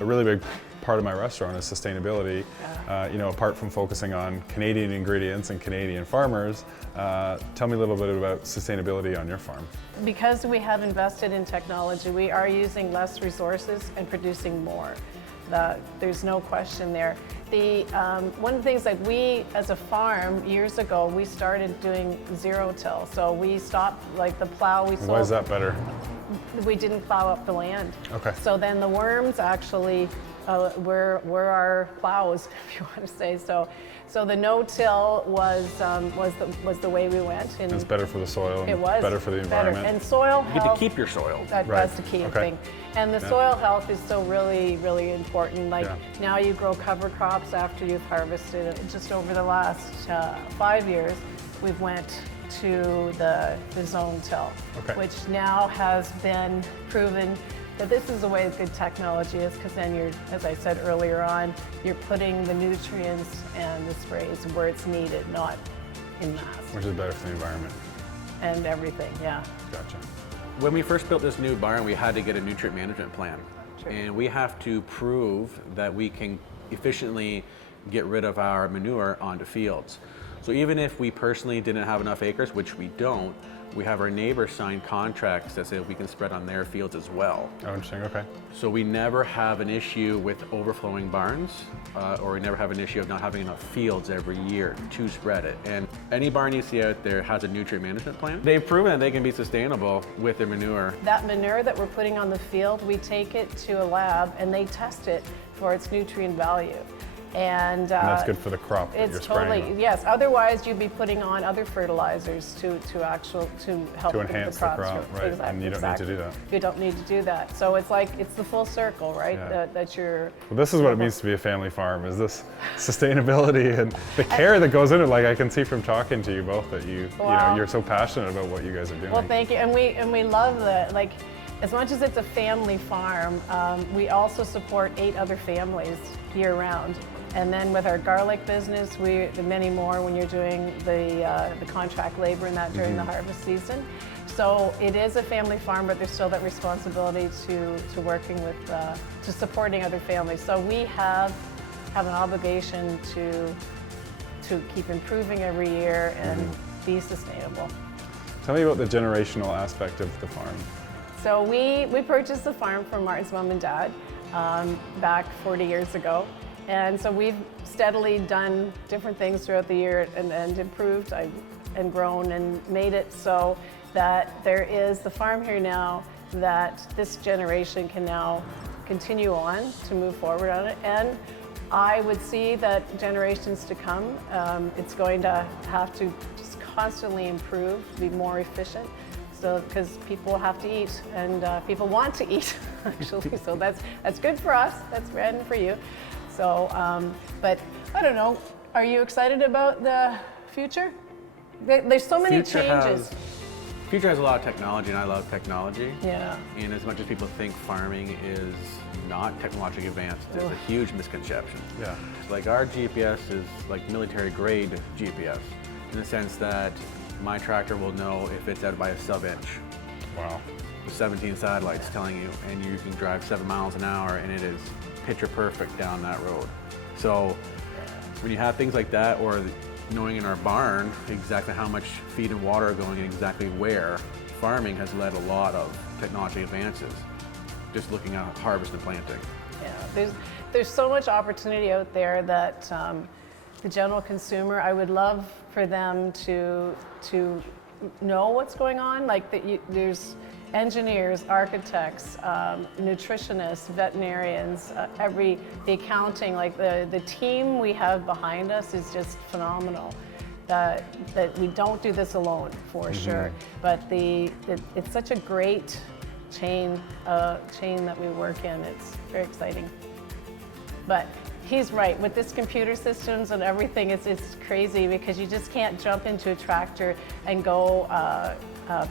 a really big part of my restaurant is sustainability. You know, apart from focusing on Canadian ingredients and Canadian farmers, tell me a little bit about sustainability on your farm. Because we have invested in technology, we are using less resources and producing more. There's no question there. One of the things that we, as a farm, years ago, we started doing zero-till. So we stopped, like the plow we sold. Why is that better? We didn't plow up the land. Okay. So then the worms actually were our plows, if you want to say so. So the no-till was the way we went. And it's better for the soil. And it was better for the environment. And soil You health. get to keep your soil. That's the key thing. And the soil health is so really, really important. Like now you grow cover crops after you've harvested it. Just over the last 5 years, we've went to the zone till, which now has been proven that this is the way good technology is, because then you're, as I said earlier on, you're putting the nutrients and the sprays where it's needed, not in mass. Which is better for the environment. And everything, yeah. Gotcha. When we first built this new barn, we had to get a nutrient management plan. Sure. And we have to prove that we can efficiently get rid of our manure onto fields. So even if we personally didn't have enough acres, which we don't, we have our neighbors sign contracts that say we can spread on their fields as well. Oh, interesting, okay. So we never have an issue with overflowing barns, or we never have an issue of not having enough fields every year to spread it. And any barn you see out there has a nutrient management plan. They've proven that they can be sustainable with their manure. That manure that we're putting on the field, we take it to a lab and they test it for its nutrient value. And that's good for the crop that you're spraying. Totally, yes. Otherwise, you'd be putting on other fertilizers to help to enhance the crop, right? Exactly, and you don't need to do that. You don't need to do that. So it's like it's the full circle, right? Yeah. That you're. Well, this is what it means to be a family farm: is this sustainability and the care that goes into it. Like I can see from talking to you both that you know, you're so passionate about what you guys are doing. Well, thank you, and we love that. Like, as much as it's a family farm, we also support 8 other families year round. And then with our garlic business, many more when you're doing the contract labor and that during the harvest season. So it is a family farm, but there's still that responsibility to working with, to supporting other families. So we have an obligation to keep improving every year and be sustainable. Tell me about the generational aspect of the farm. So we purchased the farm from Martin's mom and dad back 40 years ago. And so we've steadily done different things throughout the year and improved and grown and made it so that there is the farm here now that this generation can now continue on to move forward on it. And I would see that generations to come, it's going to have to just constantly improve, be more efficient. So, because people have to eat and people want to eat, actually. So that's good for us, that's and for you. So, but I don't know, are you excited about the future? There's so many changes. Future has a lot of technology, and I love technology. Yeah. And as much as people think farming is not technologically advanced, it's a huge misconception. Yeah. Like our GPS is like military grade GPS, in the sense that my tractor will know if it's out by a sub-inch. Wow. With 17 satellites telling you, and you can drive 7 miles an hour, and it is picture perfect down that road. So when you have things like that, or knowing in our barn exactly how much feed and water are going and exactly where, farming has led a lot of technology advances, just looking at harvest and planting. Yeah, there's so much opportunity out there that the general consumer, I would love for them to know what's going on. Like there's engineers, architects, nutritionists, veterinarians, the accounting, like the team we have behind us is just phenomenal. That we don't do this alone, for sure. But it's such a great chain that we work in. It's very exciting. But he's right, with this computer systems and everything, it's crazy because you just can't jump into a tractor and go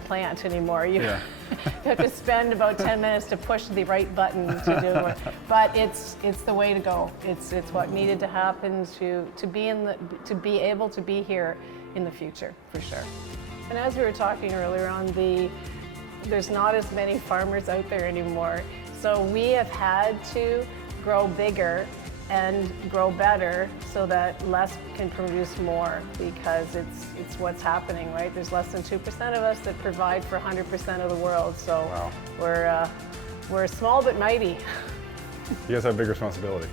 plant anymore. You have to spend about 10 minutes to push the right button to do it. But it's the way to go. It's what needed to happen to be able to be here in the future, for sure. And as we were talking earlier on, there's not as many farmers out there anymore. So we have had to grow bigger and grow better so that less can produce more, because it's what's happening, right? There's less than 2% of us that provide for 100% of the world. So Wow. we're small but mighty. You guys have big responsibility.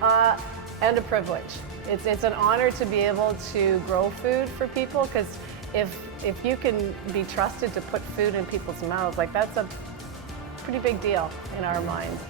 And a privilege. It's an honor to be able to grow food for people, because if you can be trusted to put food in people's mouths, like that's a pretty big deal in our minds.